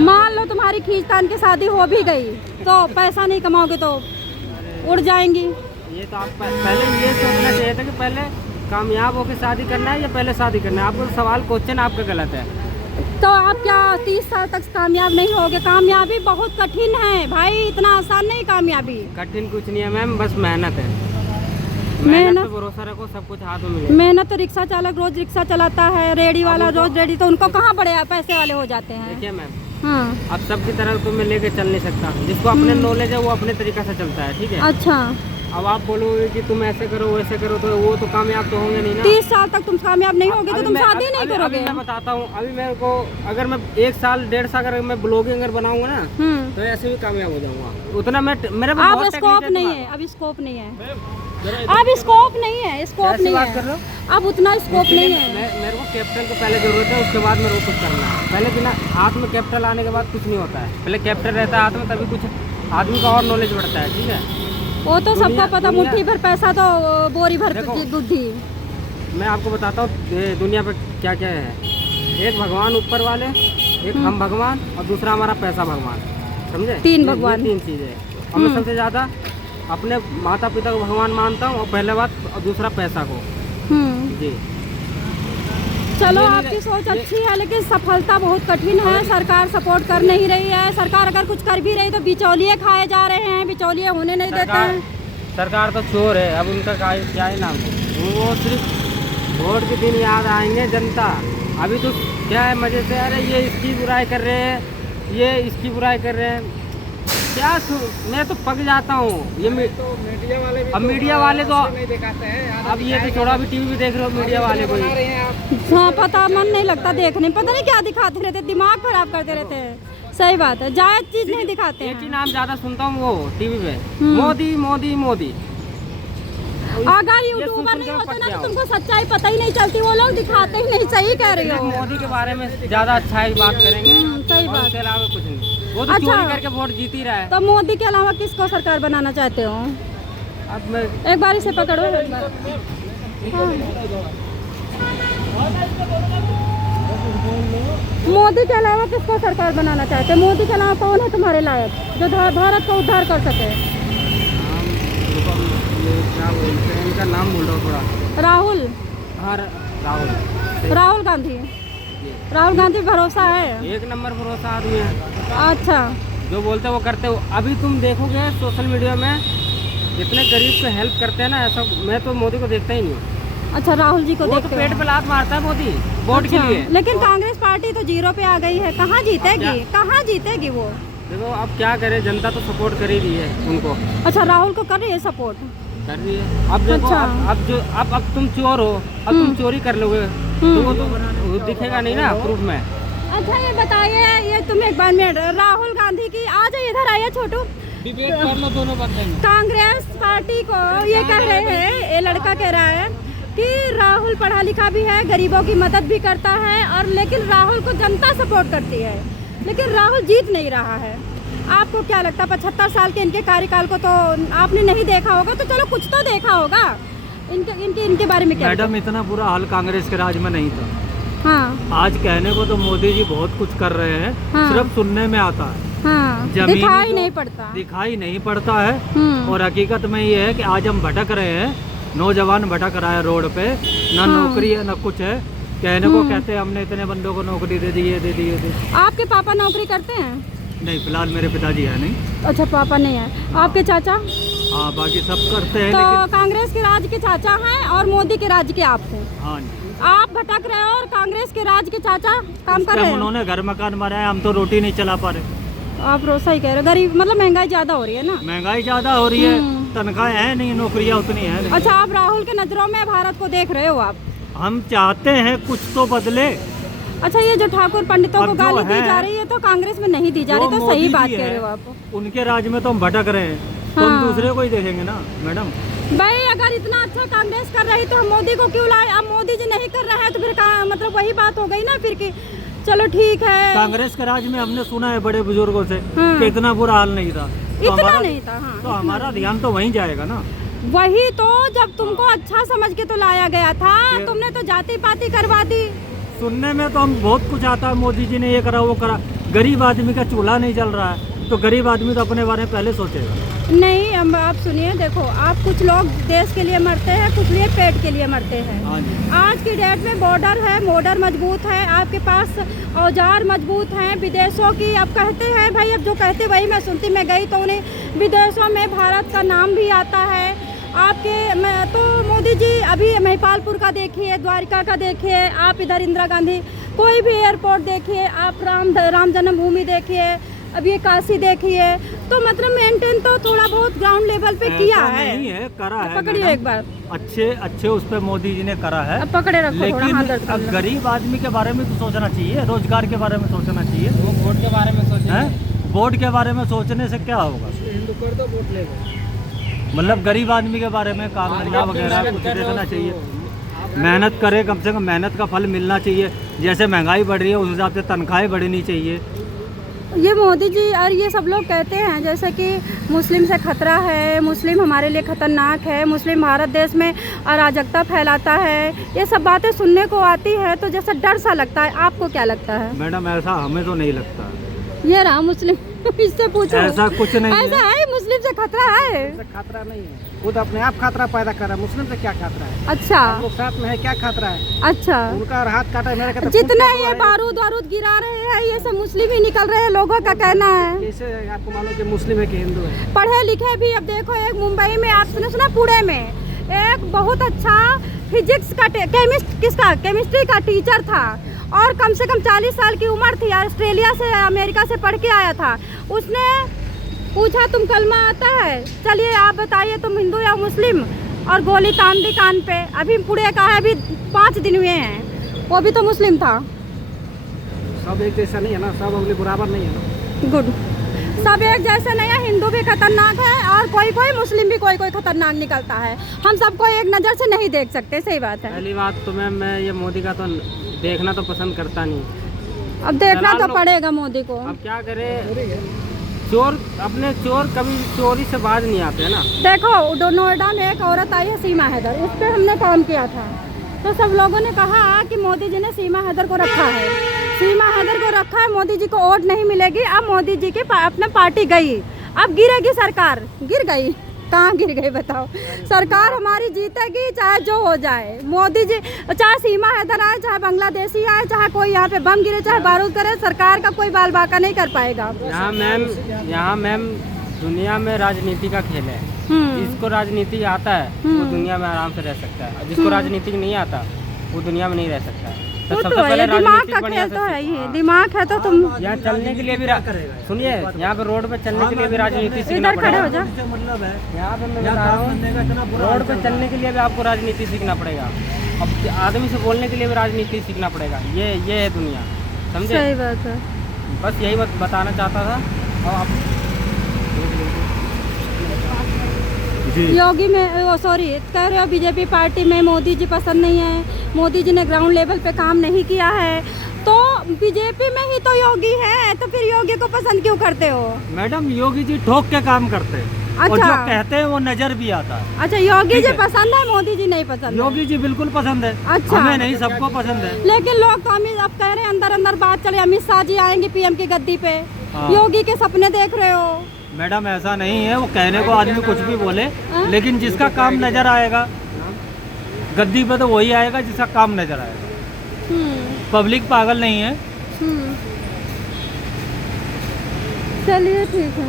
मान लो तुम्हारी खींचतान की शादी हो भी गई तो पैसा नहीं कमाओगे तो उड़ जाएंगी। ये तो आप पहले ये सोचना चाहिए था कि पहले कामयाब होकर शादी करना है या पहले शादी करना है। आपको सवाल क्वेश्चन आपका गलत है। तो आप क्या 30 साल तक कामयाब नहीं होगे? कामयाबी बहुत कठिन है भाई, इतना आसान नहीं कामयाबी। कठिन कुछ नहीं है मैम, बस मेहनत है। मेहनत पे भरोसा रखो, सब कुछ हाथ में मिलेगा। मेहनत तो रिक्शा चालक रोज रिक्शा चलाता है, रेडी वाला रोज रेडी, तो उनको कहाँ बड़े पैसे वाले हो जाते हैं। देखिए मैम, हाँ अब सबकी तरह तो मैं लेके चल नहीं सकता। जिसको अपने नॉलेज है वो अपने तरीका से चलता है, ठीक है। अच्छा, अब आप बोलोगे कि तुम ऐसे करो वैसे करो तो वो तो कामयाब तो होंगे नहीं ना। 30 साल तक तुम कामयाब नहीं होगे तो तुम शादी नहीं करोगे। अभी मैं बताता हूँ, अभी मेरे को अगर मैं 1 साल 1.5 साल अगर मैं ब्लॉगिंग अगर बनाऊंगा ना तो ऐसे भी कामयाब हो जाऊंगा। उतना मैं मेरे पास अब स्कोप नहीं है, अब स्कोप नहीं है, अब स्कोप नहीं है, स्कोप नहीं है, अब उतना स्कोप नहीं है। मेरे को कैपिटल की पहले जरूरत है, उसके बाद मेरे को कुछ करना है। पहले बिना हाथ में कैपिटल आने के बाद कुछ नहीं होता है। पहले कैपिटल रहता है हाथ में, तभी कुछ आदमी का और नॉलेज बढ़ता है, ठीक है। वो तो सबको पता, मुट्ठी भर पैसा तो बोरी भर की बुद्धि। मैं आपको बताता हूँ दुनिया पे क्या क्या है। एक भगवान ऊपर वाले, एक हम भगवान, और दूसरा हमारा पैसा भगवान, समझे? 3 भगवान, 3 चीज़ें। और मैं सबसे ज़्यादा अपने माता पिता को भगवान मानता हूँ, और पहले बात, और दूसरा पैसा को। जी चलो आपकी सोच अच्छी है, लेकिन सफलता बहुत कठिन है। सरकार सपोर्ट कर नहीं रही है। सरकार अगर कुछ कर भी रही तो बिचौलिए खाए जा रहे हैं, बिचौलिए होने नहीं देते हैं। सरकार तो चोर है। अब उनका क्या ही नाम है, वो सिर्फ वोट के दिन याद आएंगे जनता। अभी तो क्या है मजे से, अरे ये इसकी बुराई कर रहे हैं, ये इसकी बुराई कर रहे हैं, क्या मैं तो पक जाता हूँ। ये तो मीडिया वाले भी, अब मीडिया वाले तो नहीं दिखाते हैं। अब ये तो छोड़ा, भी टीवी भी देख रहे हो मीडिया वाले को। हाँ, पता मन नहीं लगता देखने, पता नहीं क्या दिखाते रहते, दिमाग खराब करते रहते हैं। सही बात है, जायज चीज नहीं दिखाते हैं। एक ही नाम ज्यादा सुनता हूँ वो टीवी पे, मोदी मोदी मोदी। अगर यूट्यूबर नहीं होते ना तो तुमको सच्चाई पता ही नहीं चलती, वो लोग दिखाते ही नहीं। सही कह रही हो। मोदी के बारे में ज्यादा अच्छा ही बात करेंगे, सही बात। उसके अलावा कुछ नहीं। वो तो चोरी करके वोट जीत ही रहा है। तो मोदी के अलावा किसको सरकार बनाना चाहते हो? अब मैं एक बार इसे पकड़ो, एक बार। मोदी के अलावा किसको सरकार बनाना चाहते हैं? मोदी के अलावा कौन है तुम्हारे लायक जो भारत को उद्धार कर सके? क्या बोलते हैं, इनका नाम बोल रहा हूँ थोड़ा। राहुल। हाँ, राहुल गांधी। राहुल गांधी भरोसा है, 1 नंबर भरोसा आदमी है। अच्छा, जो बोलते हो वो करते हो। अभी तुम देखोगे सोशल मीडिया में जितने गरीब को हेल्प करते हैं ना, ऐसा मैं तो मोदी को देखता ही नहीं हूँ। अच्छा, राहुल जी को वो तो देखते पेट हो। पे लात मारता है मोदी वोट के लिए। लेकिन कांग्रेस पार्टी तो 0 पे आ गई है, कहाँ जीतेगी? कहाँ जीतेगी वो? देखो अब क्या करे, जनता तो सपोर्ट कर ही रही है उनको। अच्छा, राहुल को कर रही है सपोर्ट? कर रही है। अब देखो, अच्छा। अब तुम चोर हो, अब तुम चोरी कर लोगे तो वो तो दिखेगा नहीं ना प्रूफ में। अच्छा, ये बताइए, ये तुम एक बार में राहुल गांधी की, आ जाइए इधर, आइए छोटू, डिबेट कर लो दोनों बातें। कांग्रेस पार्टी को ये कह रहे हैं, ये लड़का कह रहा है कि राहुल पढ़ा लिखा भी है, गरीबों की मदद भी करता है, और लेकिन राहुल को जनता सपोर्ट करती है, लेकिन राहुल जीत नहीं रहा है। आपको क्या लगता है? 75 साल के इनके कार्यकाल को तो आपने नहीं देखा होगा, तो चलो कुछ तो देखा होगा। इनके बारे में क्या? मैडम, इतना बुरा हाल कांग्रेस के राज में नहीं था। हाँ, आज कहने को तो मोदी जी बहुत कुछ कर रहे हैं, हाँ, सिर्फ सुनने में आता है, हाँ, दिखाई नहीं पड़ता, दिखाई नहीं पड़ता है। और हकीकत में ये है कि आज हम भटक रहे हैं, नौजवान भटक रहा है रोड पे, ना नौकरी है ना कुछ है। कहने को कहते हैं हमने इतने बंदों को नौकरी दे दी, ये दे दी, ये दे दी। आपके पापा नौकरी करते हैं? नहीं, फिलहाल मेरे पिताजी है नहीं। अच्छा, पापा नहीं है। आपके चाचा? हाँ, बाकी सब करते हैं। तो लेकिन कांग्रेस के राज के चाचा हैं और मोदी के राज के आप हैं। हाँ, आप भटक रहे हो और कांग्रेस के राज के चाचा काम कर रहे हैं। उन्होंने घर मकान बनाया, हम तो रोटी नहीं चला पा रहे। आप रोसा ही कह रहे हो, गरीब मतलब महंगाई ज्यादा हो रही है ना? महंगाई ज्यादा हो रही है, तनख्वाहें है नहीं, नौकरियाँ उतनी है नहीं। अच्छा, आप राहुल के नजरों में भारत को देख रहे हो आप? हम चाहते हैं कुछ तो बदले। अच्छा, ये जो ठाकुर पंडितों को गाली दी जा रही है तो कांग्रेस में नहीं दी जा रही, तो सही बात कह रहे हो आप। उनके राज में तो हम भटक रहे हैं, तो हम दूसरे को ही देखेंगे ना मैडम। भाई, अगर इतना अच्छा कांग्रेस कर रही तो हम मोदी को क्यों लाए? अब मोदी जी नहीं कर रहे हैं तो फिर मतलब वही बात हो गई ना फिर कि चलो ठीक है। कांग्रेस के राज में हमने सुना है बड़े बुजुर्गों से कि इतना बुरा हाल नहीं था, तो इतना नहीं था। हाँ, तो हमारा ध्यान तो वहीं जाएगा ना। वही तो, जब तुमको अच्छा समझ के तो लाया गया था, तुमने तो जाति पाति करवा दी। सुनने में तो हम बहुत कुछ आता है, मोदी जी ने ये करा वो करा। गरीब आदमी का चूल्हा नहीं जल रहा है तो गरीब आदमी तो अपने बारे में पहले सोचेगा। नहीं, हम आप सुनिए, देखो आप कुछ लोग देश के लिए मरते हैं, कुछ लिए पेट के लिए मरते हैं। हाँ जी। आज की डेट में बॉर्डर है, बॉर्डर मजबूत है, आपके पास औजार मजबूत हैं। विदेशों की अब कहते हैं भाई, अब जो कहते वही मैं सुनती। मैं गई तो उन्हें विदेशों में भारत का नाम भी आता है आपके। तो मोदी जी अभी महिपालपुर का देखिए, द्वारिका का देखिए, आप इधर इंदिरा गांधी कोई भी एयरपोर्ट देखिए, आप राम जन्मभूमि देखिए, अब ये काशी देखिए। तो मतलब मेंटेन तो थोड़ा बहुत ग्राउंड लेवल पे किया है। नहीं है, करा है। पकड़िए एक बार, अच्छे उस पे मोदी जी ने करा है। अब पकड़े रखो थोड़ा, हाथ दर्द लेकिन कर अब लो। गरीब आदमी के बारे में तो सोचना चाहिए, रोजगार के बारे में सोचना चाहिए। वो वोट के बारे में सोचे हैं? वोट के बारे में सोचने से क्या होगा? हिंदू कर दो, वोट ले लो। मतलब गरीब आदमी के बारे में काम धंधा वगैरह कुछ देखना चाहिए। मेहनत करे, कम से कम मेहनत का फल मिलना चाहिए। जैसे महंगाई बढ़ रही है उस हिसाब से तनख्वाहें बढ़नी चाहिए। ये मोदी जी और ये सब लोग कहते हैं जैसे कि मुस्लिम से खतरा है, मुस्लिम हमारे लिए खतरनाक है, मुस्लिम भारत देश में अराजकता फैलाता है। ये सब बातें सुनने को आती है तो जैसा डर सा लगता है। आपको क्या लगता है? मैडम ऐसा हमें तो नहीं लगता। ये रहा मुस्लिम, इससे पूछो। ऐसा कुछ नहीं ऐसा है, मुस्लिम से खतरा है? खतरा नहीं है, खुद अपने आप खतरा पैदा कर रहा है। मुस्लिम से क्या खतरा है? अच्छा, वो साथ में है, क्या खतरा है? अच्छा। उनका हाथ काटा, मेरे का तो जितने फूट ये बारूद वारूद गिरा रहे हैं ये सब मुस्लिम ही निकल रहे हैं, लोगों का कहना है। कैसे आपको मालूम कि मुस्लिम है कि हिंदू है? पढ़े लिखे भी, अब देखो एक मुंबई में, आपने सुना पुणे में एक बहुत अच्छा फिजिक्स का केमिस्ट्री का टीचर था और कम से कम 40 साल की उम्र थी, ऑस्ट्रेलिया से अमेरिका से पढ़ के आया था। उसने पूछा तुम कलमा आता है, चलिए आप बताइए तुम हिंदू या मुस्लिम, और गोली तान दी कान पे। अभी पुणे का है, अभी 5 दिन हुए हैं, वो भी तो मुस्लिम था। सब एक जैसा नहीं है ना, सब अगले बराबर नहीं है ना। गुड, सब एक जैसे नहीं है। हिंदू भी खतरनाक है और कोई मुस्लिम भी कोई खतरनाक निकलता है। हम सबको एक नज़र से नहीं देख सकते, सही बात है। पहली बात तो मैम, मैं ये मोदी का तो देखना तो पसंद करता नहीं। अब देखना तो दलाल लोग- पड़ेगा मोदी को। अब क्या करे, चोर अपने चोर कभी चोरी से बाज नहीं आते है ना। देखो नोएडा में एक औरत आई है, सीमा हैदर, उस पर हमने काम किया था। तो सब लोगों ने कहा कि मोदी जी ने सीमा हैदर को रखा है, सीमा हैदर को रखा है, मोदी जी को वोट नहीं मिलेगी। अब मोदी जी की अपना पार्टी गई, अब गिरेगी सरकार। गिर गई, कहाँ गिर गई बताओ? सरकार हमारी जीतेगी चाहे जो हो जाए। मोदी जी, चाहे सीमा हैदर आए, चाहे बांग्लादेशी आए, चाहे कोई यहाँ पे बम गिरे, चाहे बारूद करे, सरकार का कोई बाल बाका नहीं कर पाएगा। यहाँ मैम दुनिया में राजनीति का खेल है। जिसको राजनीति आता है वो दुनिया में आराम से रह सकता है, और जिसको राजनीति नहीं आता वो दुनिया में नहीं रह सकता है। तो वो सबसे तो है, पहले दिमाग राजनीति का बढ़िया खेल से तो है ही, हाँ। दिमाग है तो तुम यहाँ चलने के लिए भी सुनिए, यहाँ पे रोड पे चलने के लिए भी राजनीति सीखना इधर खड़े हो पड़ेगा। जा। मतलब है यहाँ पे मैं बता रहा हूँ, रोड पे चलने के लिए भी आपको राजनीति सीखना पड़ेगा। अब आदमी से बोलने के लिए भी राजनीति सीखना पड़ेगा। ये है दुनिया, समझे? सही बात है। बस यही बताना चाहता था। और आप योगी में सॉरी कह रहे हो बीजेपी पार्टी में मोदी जी पसंद नहीं है, मोदी जी ने ग्राउंड लेवल पे काम नहीं किया है, तो बीजेपी में ही तो योगी है, तो फिर योगी को पसंद क्यों करते हो? मैडम योगी जी ठोक के काम करते हैं। और अच्छा। जो कहते हैं वो नजर भी आता है। अच्छा, योगी ठीक जी है। पसंद है, मोदी जी नहीं पसंद है? योगी जी बिल्कुल पसंद है। अच्छा। हमें नहीं, सबको पसंद है। लेकिन लोग तो अब कह रहे हैं अंदर बात चले, अमित शाह जी आएंगे पीएम की गद्दी पे। हाँ। योगी के सपने देख रहे हो? मैडम ऐसा नहीं है, वो कहने को आदमी कुछ भी बोले, हाँ? लेकिन जिसका काम नजर आएगा गद्दी पे तो वही आएगा जिसका काम नजर आएगा। पब्लिक पागल नहीं है। चलिए ठीक है।